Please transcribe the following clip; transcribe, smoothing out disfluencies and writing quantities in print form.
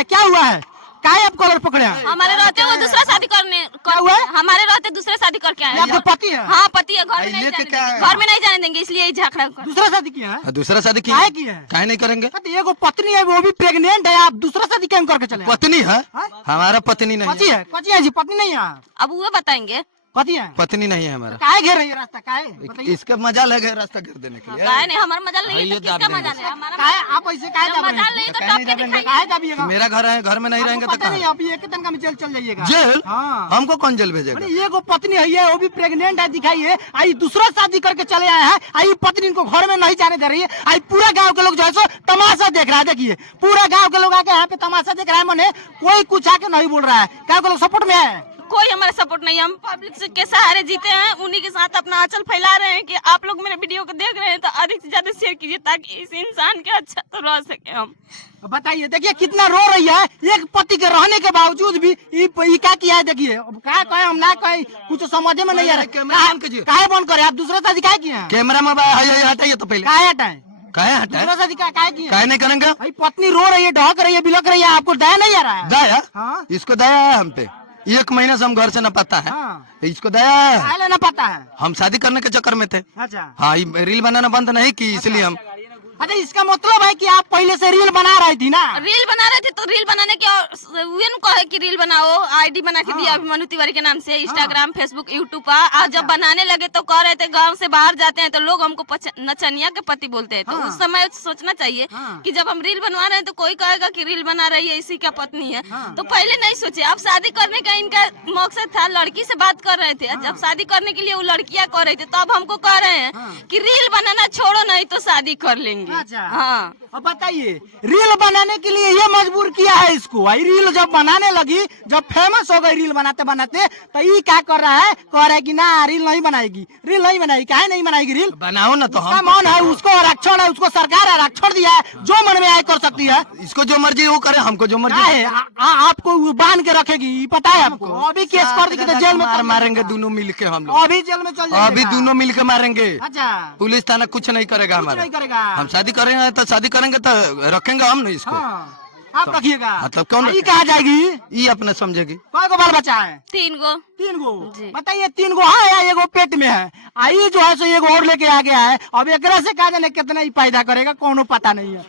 है? क्या हुआ है? काहे आप कॉलर पकड़े हैं? हमारे रहते वो दूसरा शादी हुआ? हमारे रहते दूसरा शादी करके आए। ये आपके पति है? हाँ पति है, घर में नहीं लेके जाने क्या देंगे, है? घर में नहीं जाने देंगे, इसलिए ये झगड़ा कर। दूसरा शादी किया है? दूसरा शादी की काहे किया है? काहे नहीं करेंगे? तो एगो पत्नी है, वो भी प्रेग्नेंट है, आप दूसरा शादी क्यों करके चले? पत्नी है, हाँ? हमारा पत्नी नहीं कची है। है? कची है जी? पत्नी नहीं है? अब वो बताएंगे। पति है? पत्नी नहीं है हमारा। काहे घेर रही है रास्ता? काहे बताइए? इसका मजाल है रास्ता कर देने के लिए। काहे नहीं, हमारा मजाल नहीं है ये तो किसका दाब मजाल देंगे। है? हमारा काहे आप ऐसे काहे दाब रहे मजाल हैं? नहीं तो काहे टॉप नहीं के दाबेंगे? दिखाइए। काहे दाबिएगा? मेरा घर है, घर में नहीं रहेंगे तो पता नहीं, कहाँ? आप एक दिन का जेल चल जाइएगा। जेल? हाँ। हमको कौन जेल भेजेगा? अरे ये को पत्नी है, ये वो भी प्रेग्नेंट है, दिखाइए। आई दूसरा शादी करके चले आए हैं, आई पत्नी इनको घर में नहीं जाने दे रही है। आई पूरा गांव के लोग जो है सो तमाशा देख रहा है। देखिए पूरा गांव के लोग आके यहाँ पे तमाशा देख रहा है, मने कोई कुछ आके नहीं बोल रहा है। गांव के लोग सपोर्ट में है। कोई हमारा सपोर्ट नहीं है, हम पब्लिक के सहारे जीते हैं, उन्हीं के साथ अपना आंचल फैला रहे हैं कि आप लोग मेरे वीडियो को देख रहे हैं तो अधिक से ज्यादा शेयर कीजिए ताकि इस इंसान के अच्छा तो रह सके हम। बताइए, देखिए कितना रो रही है। एक पति के रहने के बावजूद भी ये क्या किया है? देखिए अब क्या कहे, हम ना कहे, कुछ समझ में नहीं आ कैमरा बंद रहा। कीजिए। काहे बंद करे? आप दूसरा शादी काहे किए हैं? कैमरा मोबाइल हटाइए तो पहले। काहे हटाए? काहे हटाए? दूसरा शादी काहे किए हैं? काहे नहीं करेंगे? भाई पत्नी रो रही है, ढहक रही है, बिलक रही है, आपको दया नहीं आ रहा है? दया? हाँ? इसको दया है हम पे। 1 महीना से हम घर से न पाता है। हाँ। इसको दया है। काहे लेना पता है? हम शादी करने के चक्कर में थे। अच्छा हाँ, ये रील बनाना बंद नहीं की, इसलिए हम। अच्छा, इसका मतलब है कि आप पहले से रील बना रही थी ना? रील बना रहे थे तो रील बनाने के कहे कि रील बनाओ, आईडी बना के दिया अभिमन्यु तिवारी के नाम से, इंस्टाग्राम फेसबुक यूट्यूब पर। और जब बनाने लगे तो कह रहे थे गांव से बाहर जाते हैं तो लोग हमको नचनिया के पति बोलते हैं। तो हाँ। उस समय सोचना चाहिए हाँ। कि जब हम रील बनवा रहे हैं तो कोई कहेगा कि रील बना रही है, इसी का पत्नी है। हाँ। तो पहले नहीं सोचे, अब शादी करने का इनका मकसद था, लड़की से बात कर रहे थे। जब शादी करने के लिए वो लड़कियां कर रहे थे तो अब हमको कह रहे हैं हाँ। कि रील बनाना छोड़ो, नहीं तो शादी कर लेंगे। अच्छा। हाँ। अब बताइए, रील बनाने के लिए ये मजबूर किया है इसको। आई रील जब बनाने लगी, जब फेमस हो गई रील बनाते बनाते, तो ये क्या कर रहा है? कह रहा है कि ना रील नहीं बनाएगी, रील नहीं बनाएगी। काहे नहीं बनाएगी रील? बनाओ ना तो उसका हम। मन है, उसको आरक्षण है, उसको सरकार आरक्षण दिया है, जो मन में आए कर सकती है। इसको जो मर्जी वो करे, हमको जो मर्जी। काहे आपको वो बांध के रखेगी, ये पता है आपको? अभी केस कर देगी तो जेल में मारेंगे दोनों मिल के हम लोग। अभी जेल में चल जाएगा। अभी दोनों मिल के मारेंगे। अच्छा, पुलिस थाना कुछ नहीं करेगा कुछ हमारा। नहीं करेगा। हम शादी करेंगे तो शादी करेंगे तो रखेंगे हम नहीं इसको। हाँ, आप रखिएगा। मतलब कौन ये कहाँ जाएगी? ये अपने समझेगी। कौन को बाल बच्चा है? 3 गो। 3 गो। जी। बताइए, 3 गो है या एगो पेट में है? आई जो है सो एगो और लेके आ गया है। अब एकरा से कहा जाने कितना ही पैदा करेगा, कोनो पता नहीं है।